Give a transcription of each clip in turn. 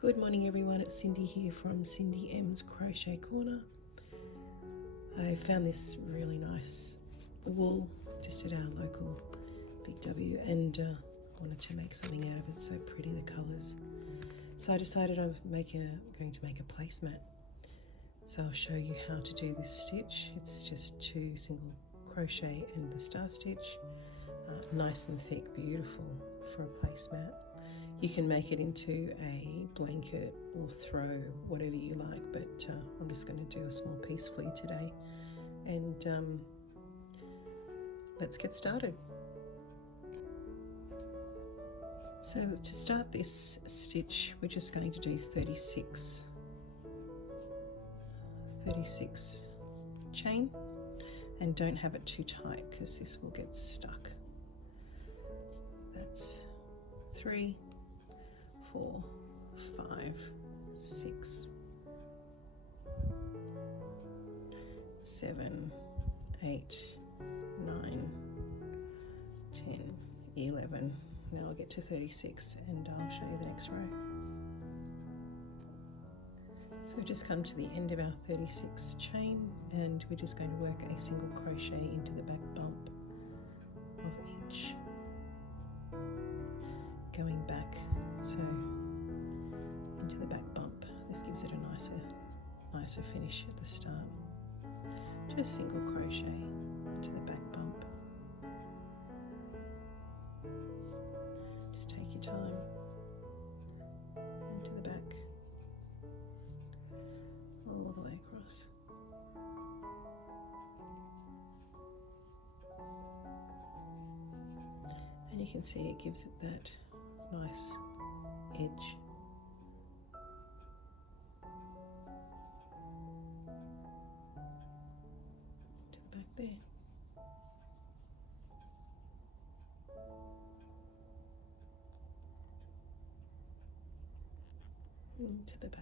Good morning everyone, it's Cindy here from Cindy M's Crochet Corner. I found this really nice wool just at our local Big W, and I wanted to make something out of it. So pretty, the colours. So I decided I'm going to make a placemat. So I'll show you how to do this stitch. It's just 2 single crochet and the star stitch. Nice and thick, beautiful for a placemat. You can make it into a blanket or throw, whatever you like, but I'm just going to do a small piece for you today. And let's get started. So to start this stitch, we're just going to do 36 chain, and don't have it too tight because this will get stuck. That's 3, 4, 5, 6, 7, 8, 9, 10, 11. Now I'll get to 36 and I'll show you the next row. So we've just come to the end of our 36 chain, and we're just going to work a single crochet into the back bump of each, going back, so into the back bump. This gives it a nicer finish at the start. Just single crochet into the back bump. Just take your time into the back, all the way across. And you can see it gives it that nice edge. To the back there. Into the back.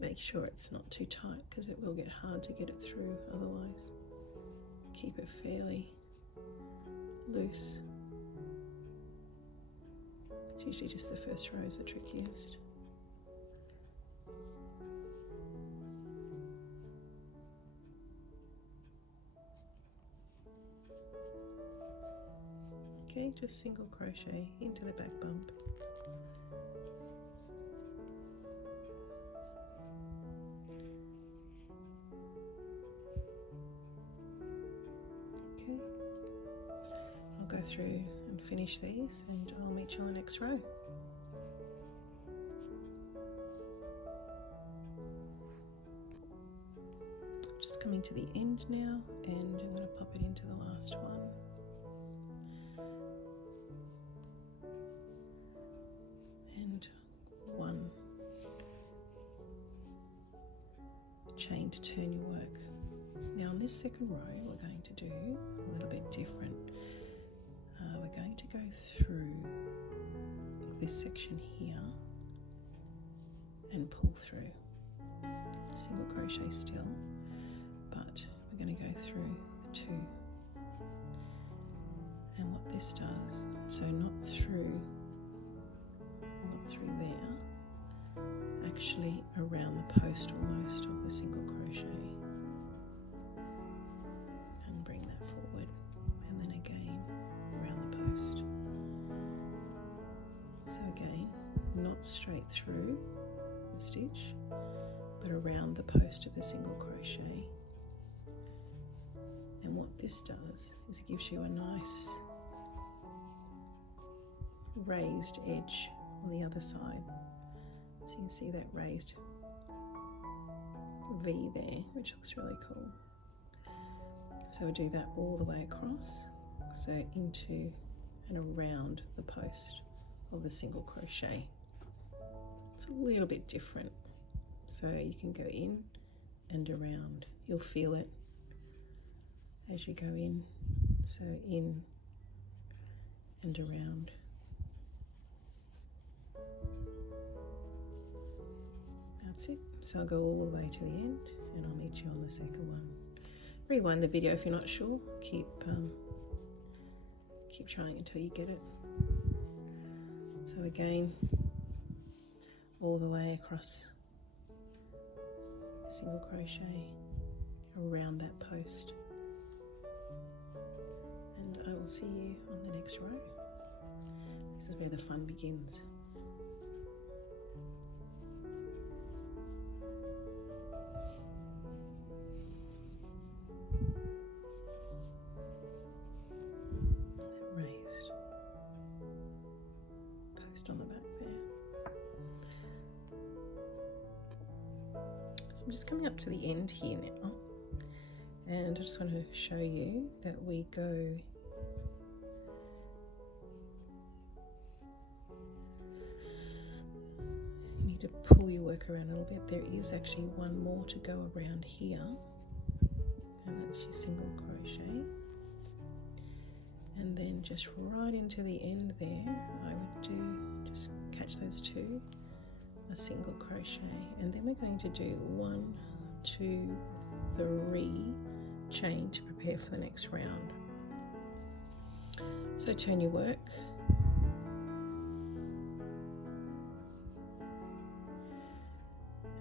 Make sure it's not too tight because it will get hard to get it through otherwise. Keep it fairly loose. It's usually just the first row is the trickiest. Okay, just single crochet into the back bump. Okay, I'll go through and finish these, and I'll meet you on the next row. Just coming to the end now, and I'm going to pop it into the last one. And 1 chain to turn your work. Now on this second row we're going to do a little bit different. We're going to go through this section here and pull through. Single crochet still, but we're going to go through the 2. And what this does, so not through there, actually around the post almost of the single crochet, and bring that forward, and then again around the post. So again, not straight through the stitch, but around the post of the single crochet. And what this does is it gives you a nice raised edge on the other side. So you can see that raised V there, which looks really cool. So we'll do that all the way across, so into and around the post of the single crochet. It's a little bit different, so you can go in and around. You'll feel it as you go in, so in and around. That's it. So I'll go all the way to the end, and I'll meet you on the second one. Rewind the video if you're not sure. Keep keep trying until you get it. So again, all the way across a single crochet around that post, and I will see you on the next row. This is where the fun begins. Raised post on the back there. So I'm just coming up to the end here now, and I just want to show you that we go you need to pull your work around a little bit. There is actually one more to go around here, and that's your single crochet, and then just right into the end there I would do, just catch those two, a single crochet, and then we're going to do 1, 2, 3 chain to prepare for the next round. So turn your work,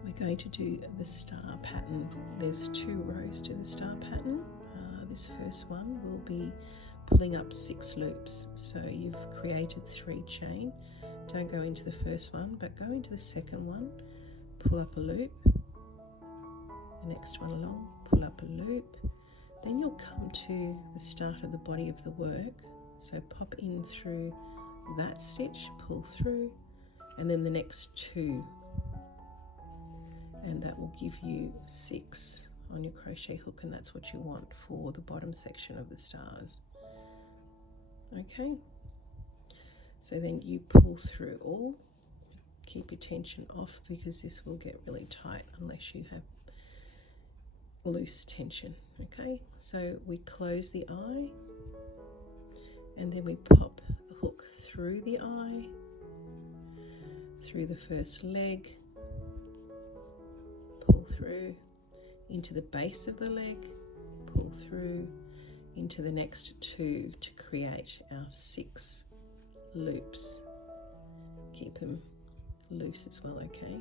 we're going to do the star pattern. There's 2 rows to the star pattern. This first one will be pulling up 6 loops, so you've created 3 chain. Don't go into the first one, but go into the second one, pull up a loop, the next one along, pull up a loop, then you'll come to the start of the body of the work, so pop in through that stitch, pull through, and then the next 2, and that will give you 6 on your crochet hook, and that's what you want for the bottom section of the stars. Okay, so then you pull through all, keep your tension off because this will get really tight unless you have loose tension. Okay, so we close the eye, and then we pop the hook through the eye, through the first leg, pull through into the base of the leg, pull through into the next 2 to create our 6 loops. Keep them loose as well, okay?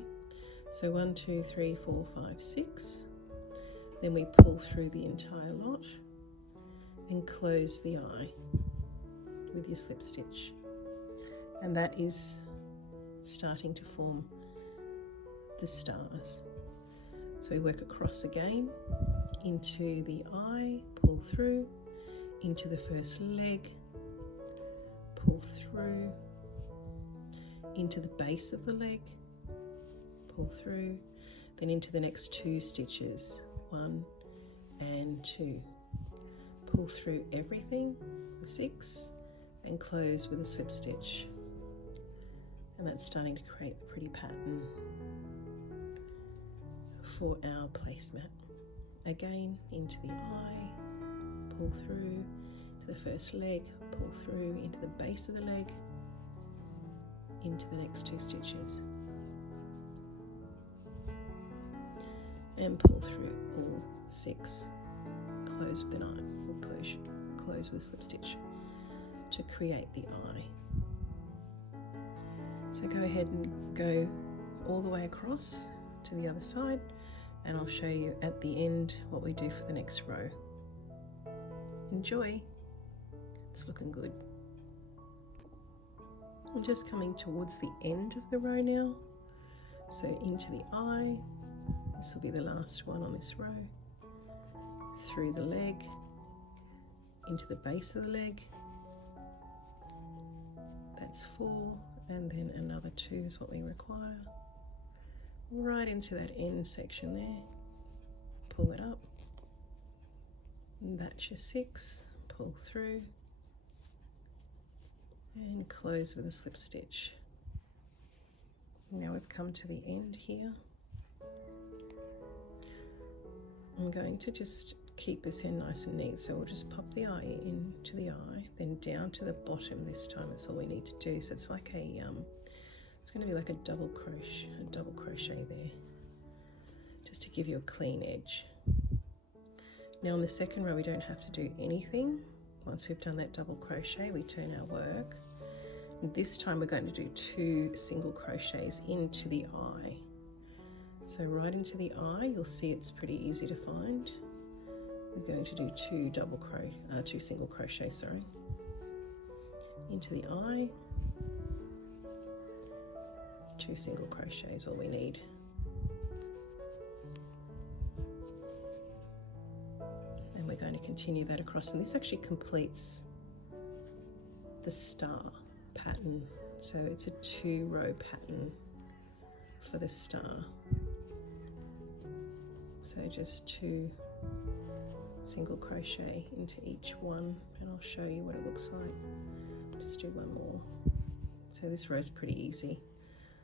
So 1, 2, 3, 4, 5, 6. Then we pull through the entire lot and close the eye with your slip stitch. And that is starting to form the stars. So we work across again into the eye, pull through, into the first leg, pull through, into the base of the leg, pull through, then into the next 2 stitches, 1 and 2. Pull through everything, the 6, and close with a slip stitch. And that's starting to create the pretty pattern for our placemat. Again, into the eye, pull through to the first leg, pull through into the base of the leg, into the next 2 stitches, and pull through all 6. Close with an eye, or close with a slip stitch to create the eye. So go ahead and go all the way across to the other side, and I'll show you at the end what we do for the next row. Enjoy! It's looking good. I'm just coming towards the end of the row now. So into the eye, this will be the last one on this row, through the leg, into the base of the leg, that's 4, and then another 2 is what we require. Right into that end section there, pull it up, and that's your 6, pull through, and close with a slip stitch. Now we've come to the end here. I'm going to just keep this end nice and neat, so we'll just pop the eye into the eye, then down to the bottom this time. That's all we need to do. So it's like a it's going to be like a double crochet there, just to give you a clean edge. Now on the second row we don't have to do anything, once we've done that double crochet, we turn our work. And this time we're going to do 2 single crochets into the eye. So right into the eye, you'll see it's pretty easy to find. We're going to do 2 single crochets, sorry, into the eye. 2 single crochets, all we need. And we're going to continue that across, and this actually completes the star pattern. So it's a 2-row pattern for the star. So just 2 single crochet into each one, and I'll show you what it looks like. Just do one more. So this row is pretty easy.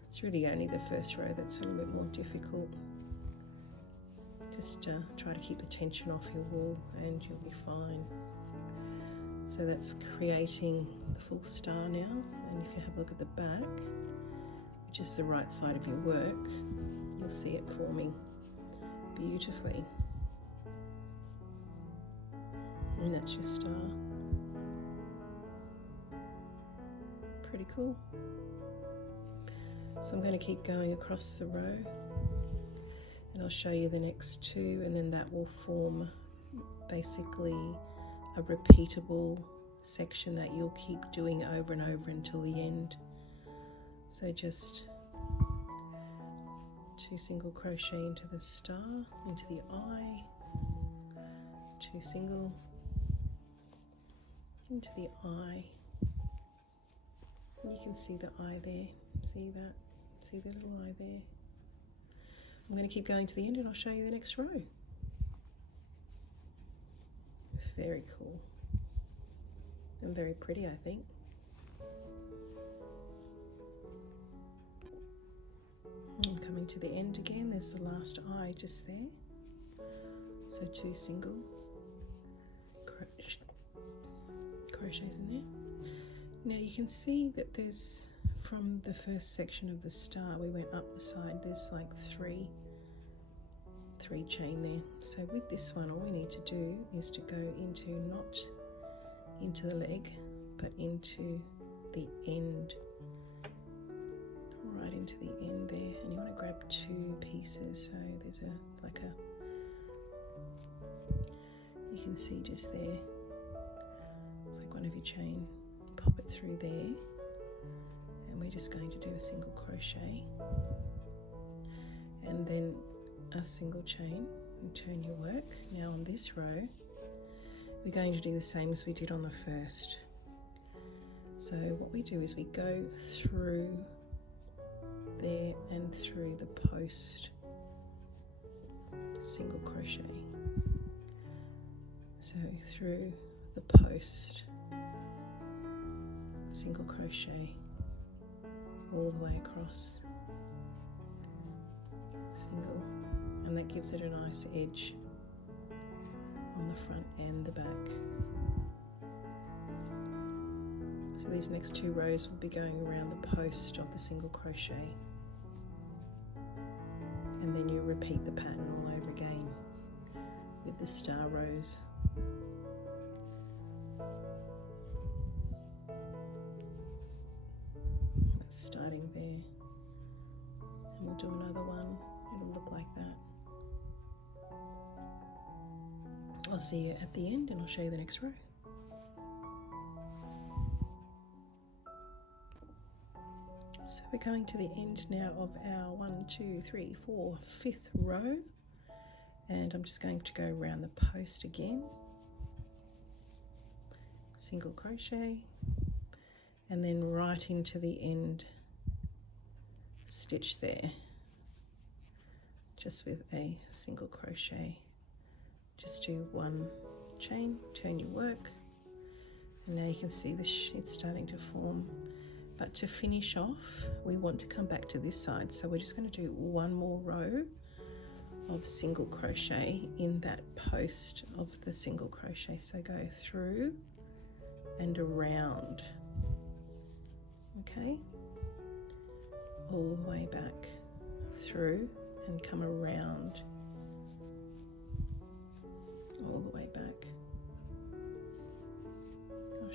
It's really only the first row that's a little bit more difficult. Just try to keep the tension off your wool and you'll be fine. So that's creating the full star now, and if you have a look at the back, which is the right side of your work, you'll see it forming beautifully. And that's your star. Pretty cool. So I'm going to keep going across the row, and I'll show you the next 2, and then that will form basically a repeatable section that you'll keep doing over and over until the end. So just 2 single crochet into the star, into the eye, 2 single into the eye, and you can see the eye there. See that? See the little eye there? I'm going to keep going to the end and I'll show you the next row. It's very cool and very pretty, I think. I'm coming to the end again. There's the last eye just there. So 2 single crochets in there. Now you can see that there's, from the first section of the star, we went up the side, there's like 3 chain there. So with this one, all we need to do is to go into, not into the leg, but into the end, right into the end there. And you want to grab 2 pieces. So there's you can see just there, it's like one of your chain. Pop it through there, and we're just going to do a single crochet and then a single chain and turn your work. Now on this row we're going to do the same as we did on the first. So what we do is we go through there and through the post, single crochet, so through the post, single crochet all the way across, single, and that gives it a nice edge on the front and the back. So these next 2 rows will be going around the post of the single crochet, and then you repeat the pattern all over again with the star rows. Starting there, and we'll do another one. It'll look like that. I'll see you at the end and I'll show you the next row. So we're coming to the end now of our 1, 2, 3, 4, 5th row, and I'm just going to go around the post again, single crochet, and then right into the end stitch there, just with a single crochet. Just do 1 chain, turn your work, and now you can see it's starting to form. But to finish off, we want to come back to this side, so we're just going to do 1 more row of single crochet in that post of the single crochet. So go through and around, okay, all the way back through and come around all the way back.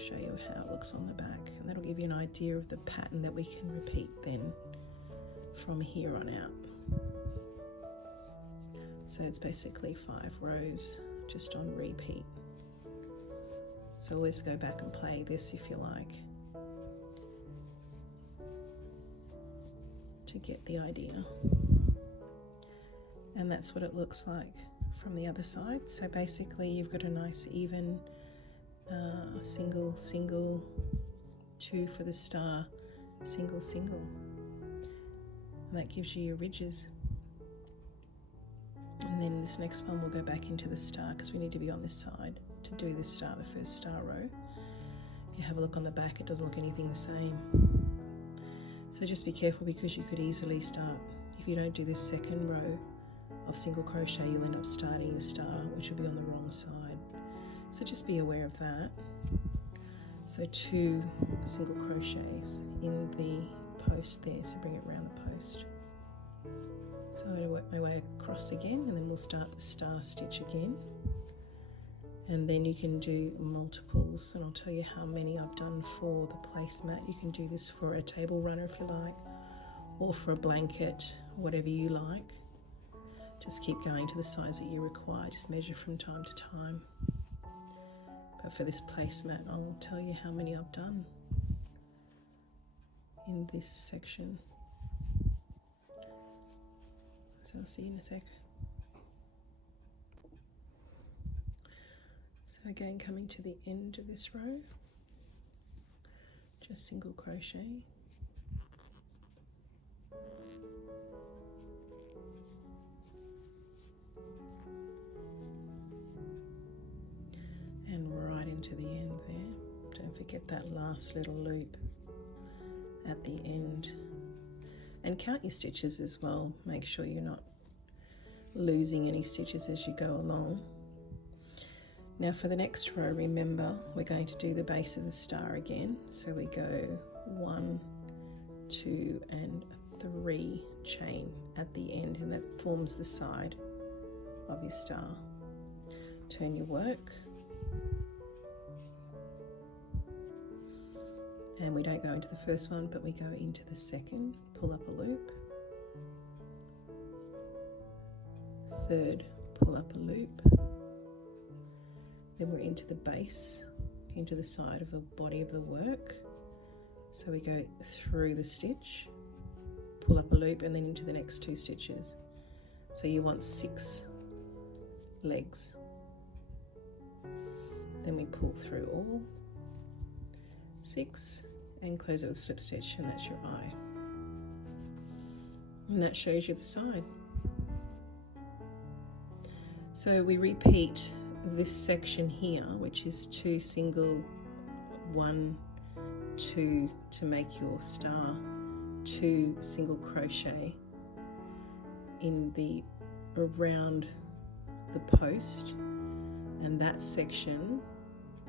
show you how it looks on the back, and that'll give you an idea of the pattern that we can repeat then from here on out. So it's basically 5 rows just on repeat. So always go back and play this if you like, to get the idea. And that's what it looks like from the other side. So basically you've got a nice even single, single, 2 for the star, single, single. And that gives you your ridges. And then this next one will go back into the star because we need to be on this side to do the star, the first star row. If you have a look on the back, it doesn't look anything the same. So just be careful, because you could easily start, if you don't do this second row of single crochet, you'll end up starting a star which will be on the wrong side. So just be aware of that. So 2 single crochets in the post there, so bring it around the post. So I'm going to work my way across again, and then we'll start the star stitch again. And then you can do multiples, and I'll tell you how many I've done for the placemat. You can do this for a table runner if you like, or for a blanket, whatever you like. Just keep going to the size that you require, just measure from time to time. But for this placemat, I'll tell you how many I've done in this section. So I'll see you in a sec. So again, coming to the end of this row, just single crochet. And right into the end there. Don't forget that last little loop at the end. And count your stitches as well. Make sure you're not losing any stitches as you go along. Now for the next row, remember, we're going to do the base of the star again. So we go 1, 2 and 3 chain at the end, and that forms the side of your star. Turn your work. And we don't go into the first one, but we go into the second. Pull up a loop. Third, pull up a loop. Then we're into the base, into the side of the body of the work. So we go through the stitch, pull up a loop, and then into the next 2 stitches. So you want 6 legs. Then we pull through all 6 and close it with a slip stitch, and that's your eye. And that shows you the side. So we repeat this section here, which is 2 single, 1, 2 to make your star, 2 single crochet in the around the post, and that section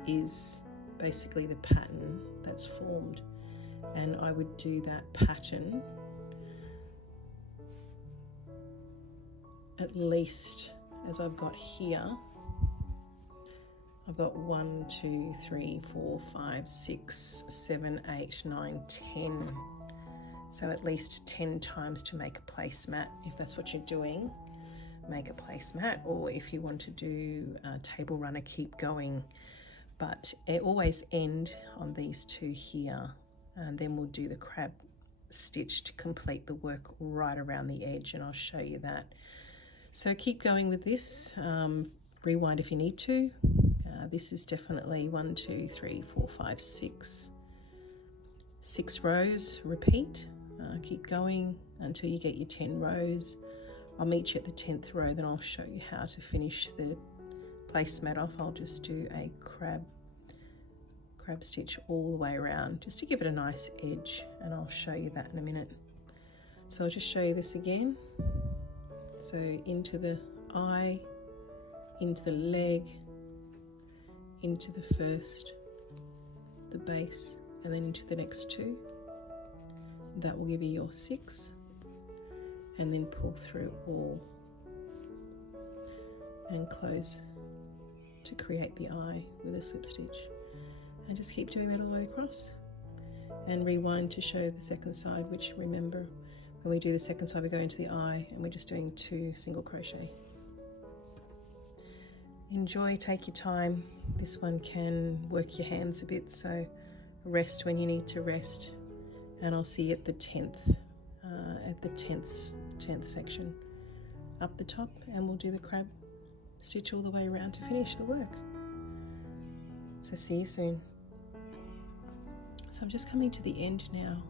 is basically the pattern that's formed. And I would do that pattern at least, as I've got here, I've got 1, 2, 3, 4, 5, 6, 7, 8, 9, 10. So at least 10 times to make a placemat. If that's what you're doing, make a placemat, or if you want to do a table runner, keep going. But always end on these 2 here, and then we'll do the crab stitch to complete the work right around the edge, and I'll show you that. So keep going with this. Rewind if you need to. This is definitely 1, 2, 3, 4, 5, 6 rows. Repeat. Keep going until you get your 10 rows. I'll meet you at the 10th row, then I'll show you how to finish the placemat off. I'll just do a crab stitch all the way around just to give it a nice edge, and I'll show you that in a minute. So I'll just show you this again. So into the eye, into the leg, into the first, the base, and then into the next 2. That will give you your 6, and then pull through all and close to create the eye with a slip stitch. And just keep doing that all the way across. And rewind to show the second side, which, remember, when we do the second side we go into the eye and we're just doing 2 single crochet. Enjoy, take your time. This one can work your hands a bit, so rest when you need to rest. And I'll see you at the 10th section up the top, and we'll do the crab stitch all the way around to finish the work. So see you soon. So I'm just coming to the end now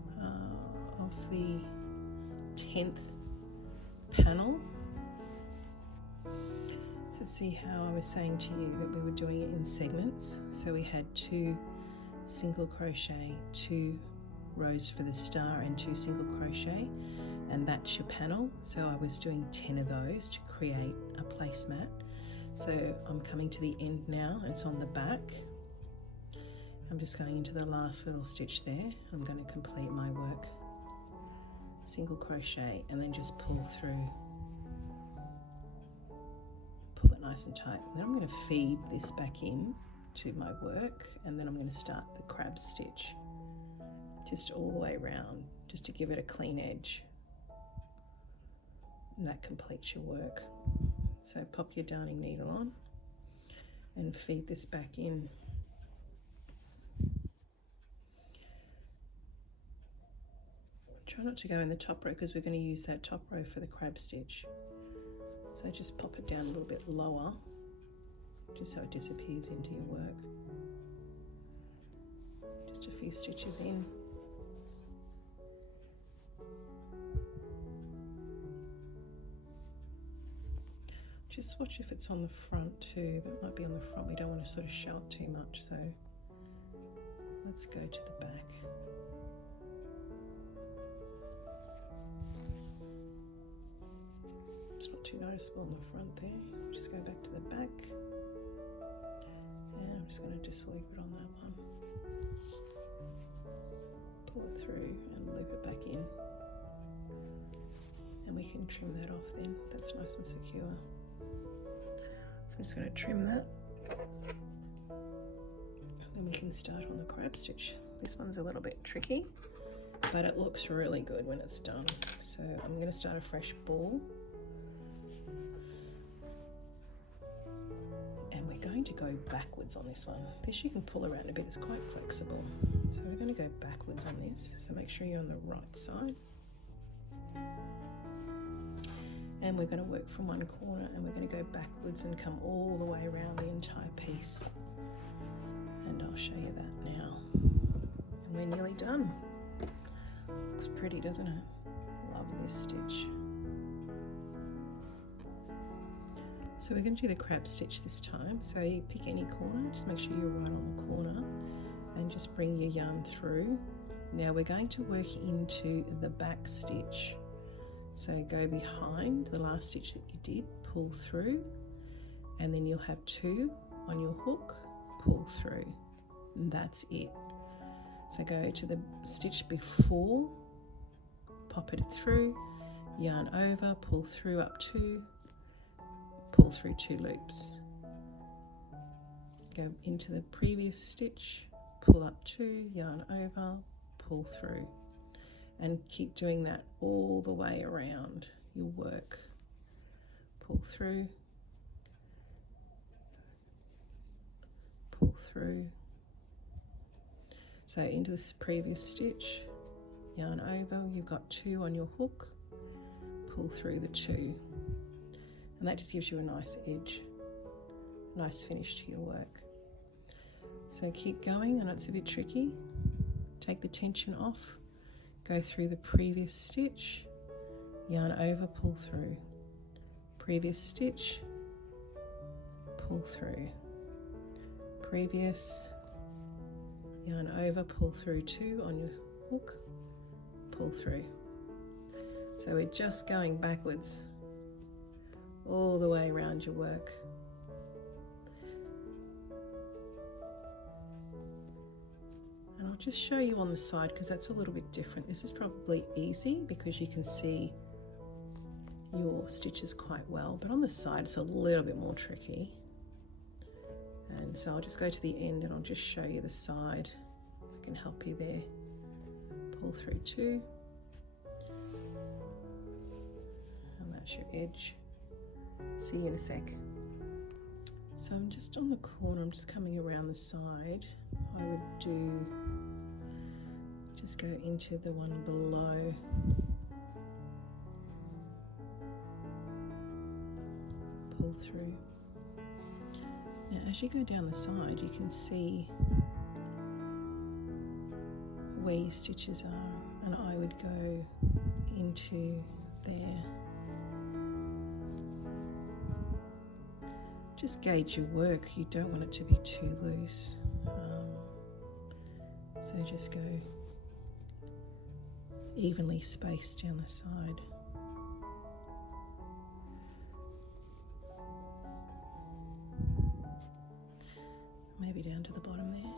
of the 10th panel. So see how I was saying to you that we were doing it in segments. So we had 2 single crochet, 2 rows for the star and 2 single crochet, and that's your panel. So I was doing 10 of those to create a placemat. So I'm coming to the end now, and it's on the back. I'm just going into the last little stitch there. I'm going to complete my work. Single crochet and then just pull through. Pull it nice and tight. And then I'm going to feed this back in to my work, and then I'm going to start the crab stitch just all the way around, just to give it a clean edge. And that completes your work. So pop your darning needle on and feed this back in. Try not to go in the top row because we're going to use that top row for the crab stitch. So just pop it down a little bit lower, just so it disappears into your work. Just a few stitches in. Just watch if it's on the front too, but it might be on the front. We don't want to sort of show it too much, so let's go to the back. It's not too noticeable on the front there. Just go back to the back, and I'm just going to just loop it on that one. Pull it through and loop it back in, and we can trim that off then. That's nice and secure. So I'm just going to trim that, and then we can start on the crab stitch. This one's a little bit tricky, but it looks really good when it's done. So I'm going to start a fresh ball. Going to go backwards on this one. This you can pull around a bit, it's quite flexible. So we're going to go backwards on this, so make sure you're on the right side. And we're going to work from one corner, and we're going to go backwards and come all the way around the entire piece. And I'll show you that now. And we're nearly done. Looks pretty, doesn't it? Love this stitch. So we're going to do the crab stitch this time. So you pick any corner, just make sure you're right on the corner, and just bring your yarn through. Now we're going to work into the back stitch. So go behind the last stitch that you did, pull through, and then you'll have 2 on your hook, pull through, and that's it. So go to the stitch before, pop it through, yarn over, pull through up 2, pull through 2 loops. Go into the previous stitch, pull up 2, yarn over, pull through, and keep doing that all the way around your work. Pull through, pull through. So into this previous stitch, yarn over, you've got 2 on your hook, pull through the 2. And that just gives you a nice edge, nice finish to your work. So keep going. I know it's a bit tricky. Take the tension off, go through the previous stitch, yarn over, pull through, previous stitch, pull through, previous, yarn over, pull through 2 on your hook, pull through. So we're just going backwards all the way around your work. And I'll just show you on the side because that's a little bit different. This is probably easy because you can see your stitches quite well, but on the side it's a little bit more tricky. And so I'll just go to the end and I'll just show you the side. I can help you there. Pull through 2. And that's your edge. See you in a sec. So I'm just on the corner, I'm just coming around the side. I would just go into the one below. Pull through. Now as you go down the side, you can see where your stitches are, and I would go into there. Just gauge your work, you don't want it to be too loose. So just go evenly spaced down the side. Maybe down to the bottom there.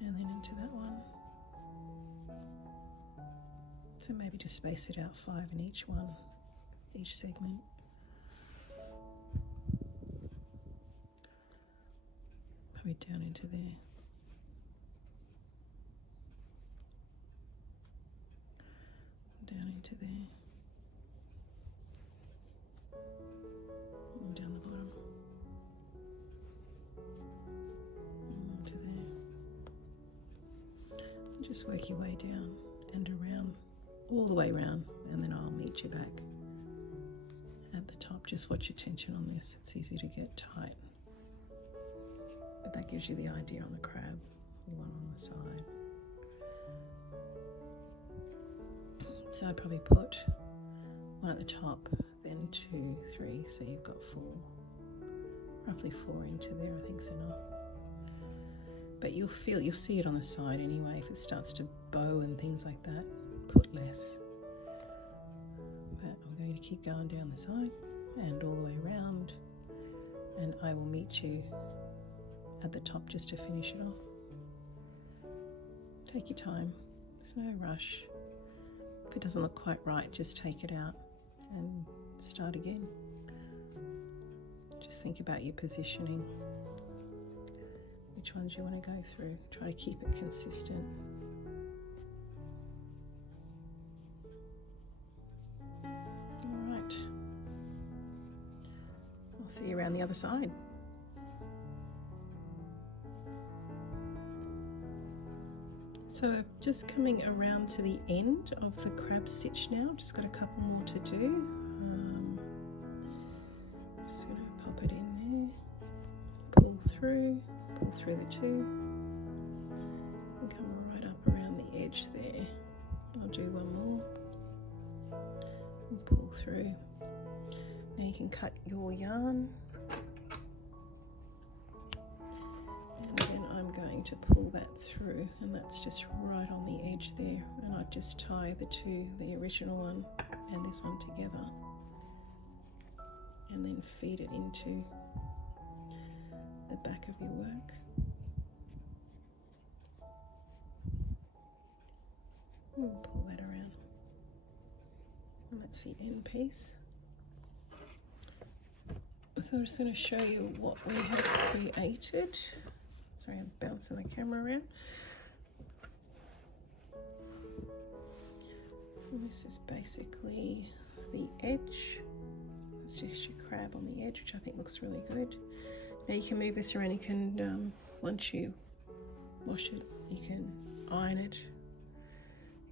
And then into that one. So maybe just space it out 5 in each one, each segment. Probably down into there. Down into there. And down the bottom. And into there. And just work your way down and around, all the way around, and then I'll meet you back at the top. Just watch your tension on this, it's easy to get tight. But that gives you the idea on the crab, the one on the side. So I probably put one at the top, then 2, 3, so you've got 4. Roughly 4 into there, I think's enough. But you'll see it on the side anyway. If it starts to bow and things like that, put less. But I'm going to keep going down the side and all the way around, and I will meet you at the top just to finish it off. Take your time, there's no rush. If it doesn't look quite right, just take it out and start again. Just think about your positioning, which ones you want to go through. Try to keep it consistent. Alright, I'll see you around the other side. So just coming around to the end of the crab stitch now, just got a couple more to do. Just going to pop it in there, pull through the 2, and come right up around the edge there. I'll do one more, and pull through. Now you can cut your yarn, and then I'm going to pull that through, and that's just right on the edge there, and I just tie the 2, the original one and this one together, and then feed it into the back of your work. And pull that around, and that's the end piece. So I'm just going to show you what we have created. Sorry, I'm bouncing the camera around. And this is basically the edge. It's just your crab on the edge, which I think looks really good. Now you can move this around. You can, once you wash it, you can iron it.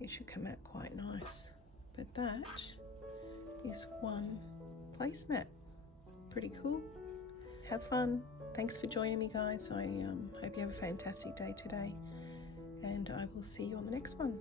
It should come out quite nice. But that is one placemat. Pretty cool. Have fun. Thanks for joining me, guys. I hope you have a fantastic day today, and I will see you on the next one.